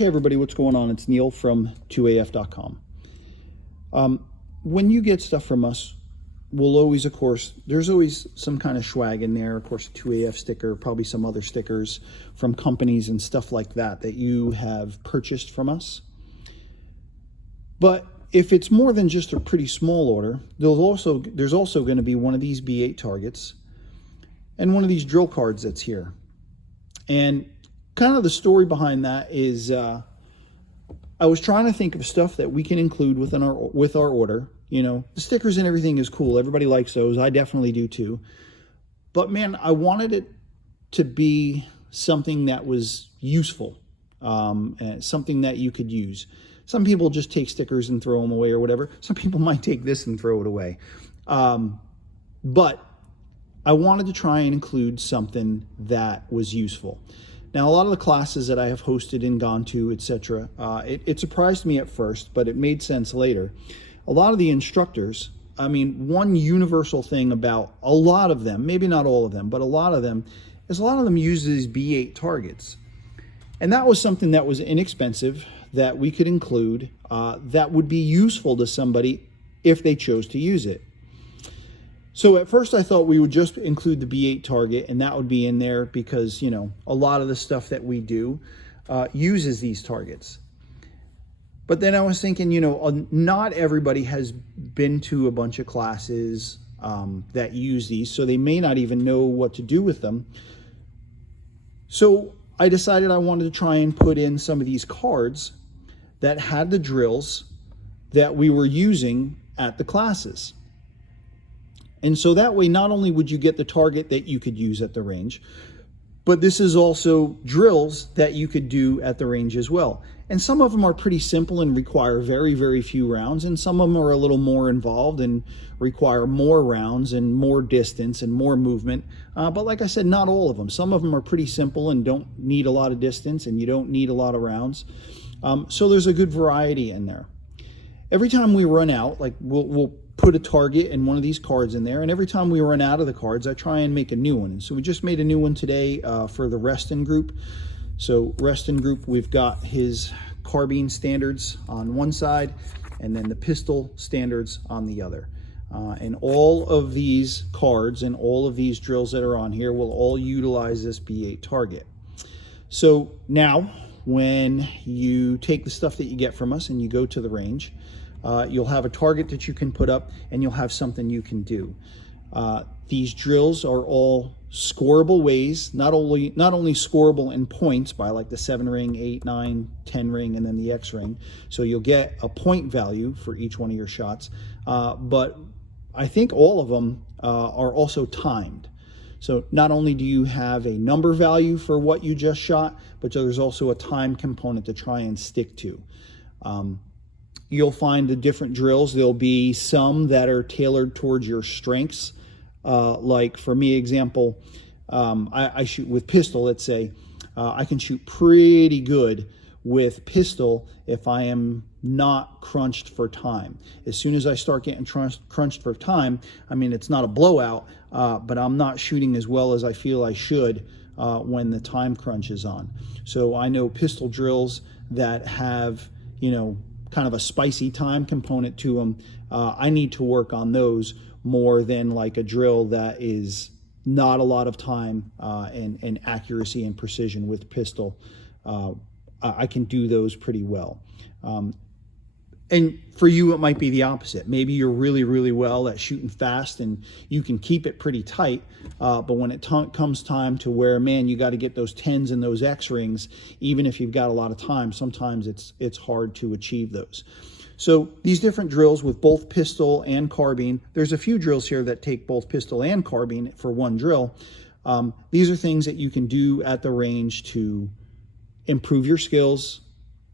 Hey everybody, what's going on? It's Neil from 2af.com. When you get stuff from us, we'll always, of course, there's always some kind of swag in there. Of course, a 2AF sticker, probably some other stickers from companies and stuff like that that you have purchased from us. But if it's more than just a pretty small order, there's also going to be one of these B8 targets and one of these drill cards that's here. And kind of the story behind that is I was trying to think of stuff that we can include with our order. You know, the stickers and everything is cool. Everybody likes those. I definitely do too. But man, I wanted it to be something that was useful, and something that you could use. Some people just take stickers and throw them away or whatever. Some people might take this and throw it away. But I wanted to try and include something that was useful. Now, a lot of the classes that I have hosted and gone to, etc., it surprised me at first, but it made sense later. A lot of the instructors, I mean, one universal thing about a lot of them, maybe not all of them, but a lot of them, is a lot of them use these B8 targets. And that was something that was inexpensive, that we could include, that would be useful to somebody if they chose to use it. So at first I thought we would just include the B8 target, and that would be in there because, you know, a lot of the stuff that we do uses these targets. But then I was thinking, you know, not everybody has been to a bunch of classes that use these, so they may not even know what to do with them. So I decided I wanted to try and put in some of these cards that had the drills that we were using at the classes. And so that way, not only would you get the target that you could use at the range, but this is also drills that you could do at the range as well. And some of them are pretty simple and require very, very few rounds. And some of them are a little more involved and require more rounds and more distance and more movement. But like I said, not all of them. Some of them are pretty simple and don't need a lot of distance, and you don't need a lot of rounds. So there's a good variety in there. Every time we run out, like we'll put a target and one of these cards in there, and every time we run out of the cards, I try and make a new one. And so we just made a new one today for the Reston group. So Reston group, we've got his carbine standards on one side and then the pistol standards on the other. And all of these cards and all of these drills that are on here will all utilize this B8 target. So now when you take the stuff that you get from us and you go to the range, you'll have a target that you can put up, and you'll have something you can do. These drills are all scoreable ways, not only scoreable in points by like the 7 ring, 8, 9, 10 ring, and then the X ring. So you'll get a point value for each one of your shots. But I think all of them are also timed. So not only do you have a number value for what you just shot, but there's also a time component to try and stick to. You'll find the different drills. There'll be some that are tailored towards your strengths. Like for me, example, I shoot with pistol, let's say. I can shoot pretty good with pistol if I am not crunched for time. As soon as I start getting crunched for time, I mean, it's not a blowout, but I'm not shooting as well as I feel I should when the time crunch is on. So I know pistol drills that have, you know, kind of a spicy time component to them. I need to work on those more than like a drill that is not a lot of time and accuracy and precision with pistol. I can do those pretty well. And for you, it might be the opposite. Maybe you're really, really well at shooting fast and you can keep it pretty tight. But when it comes time to where, man, you got to get those 10s and those X rings, even if you've got a lot of time, sometimes it's hard to achieve those. So these different drills with both pistol and carbine, there's a few drills here that take both pistol and carbine for one drill. These are things that you can do at the range to improve your skills,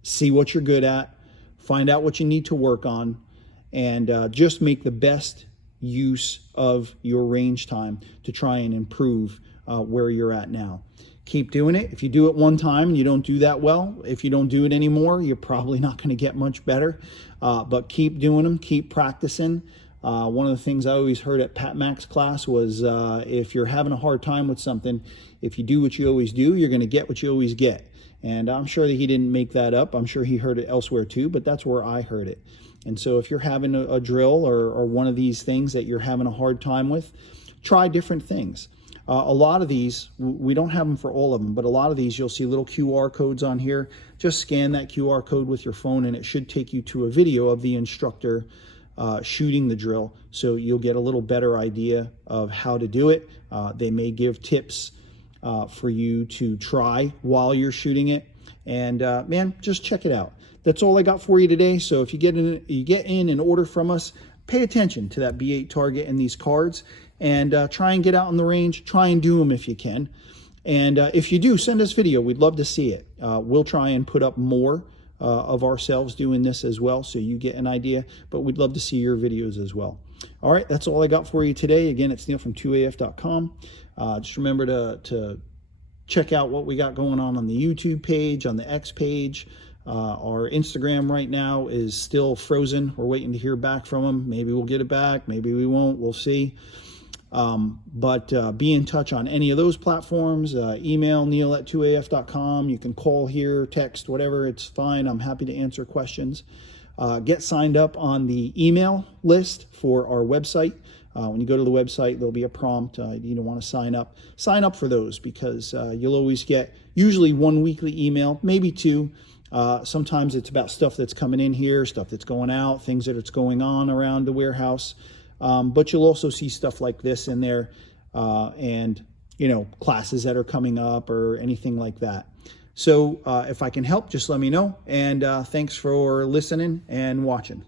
see what you're good at, find out what you need to work on, and just make the best use of your range time to try and improve where you're at now. Keep doing it. If you do it one time and you don't do that well, if you don't do it anymore, you're probably not going to get much better. But keep doing them, keep practicing. One of the things I always heard at Pat Mac's class was if you're having a hard time with something, if you do what you always do, you're going to get what you always get. And I'm sure that he didn't make that up. I'm sure he heard it elsewhere too, but that's where I heard it. And so if you're having a drill or one of these things that you're having a hard time with, try different things. A lot of these, we don't have them for all of them, but a lot of these you'll see little QR codes on here. Just scan that QR code with your phone and it should take you to a video of the instructor shooting the drill. So you'll get a little better idea of how to do it. They may give tips for you to try while you're shooting it. And man, just check it out. That's all I got for you today. So if you get in an order from us, pay attention to that B8 target and these cards, and try and get out in the range. Try and do them if you can. And if you do, send us video. We'd love to see it. We'll try and put up more of ourselves doing this as well, so you get an idea. But we'd love to see your videos as well. All right, that's all I got for you today. Again, it's Neil from 2af.com. Just remember to check out what we got going on the YouTube page, on the X page. Our Instagram right now is still frozen. We're waiting to hear back from them. Maybe we'll get it back. Maybe we won't. We'll see. But be in touch on any of those platforms. Email neil@2af.com. You can call here, text, whatever. It's fine. I'm happy to answer questions. Get signed up on the email list for our website. When you go to the website, there'll be a prompt. You want to sign up. Sign up for those because you'll always get usually one weekly email, maybe two. Sometimes it's about stuff that's coming in here, stuff that's going out, things that's going on around the warehouse. But you'll also see stuff like this in there, and classes that are coming up or anything like that. So if I can help, just let me know. And thanks for listening and watching.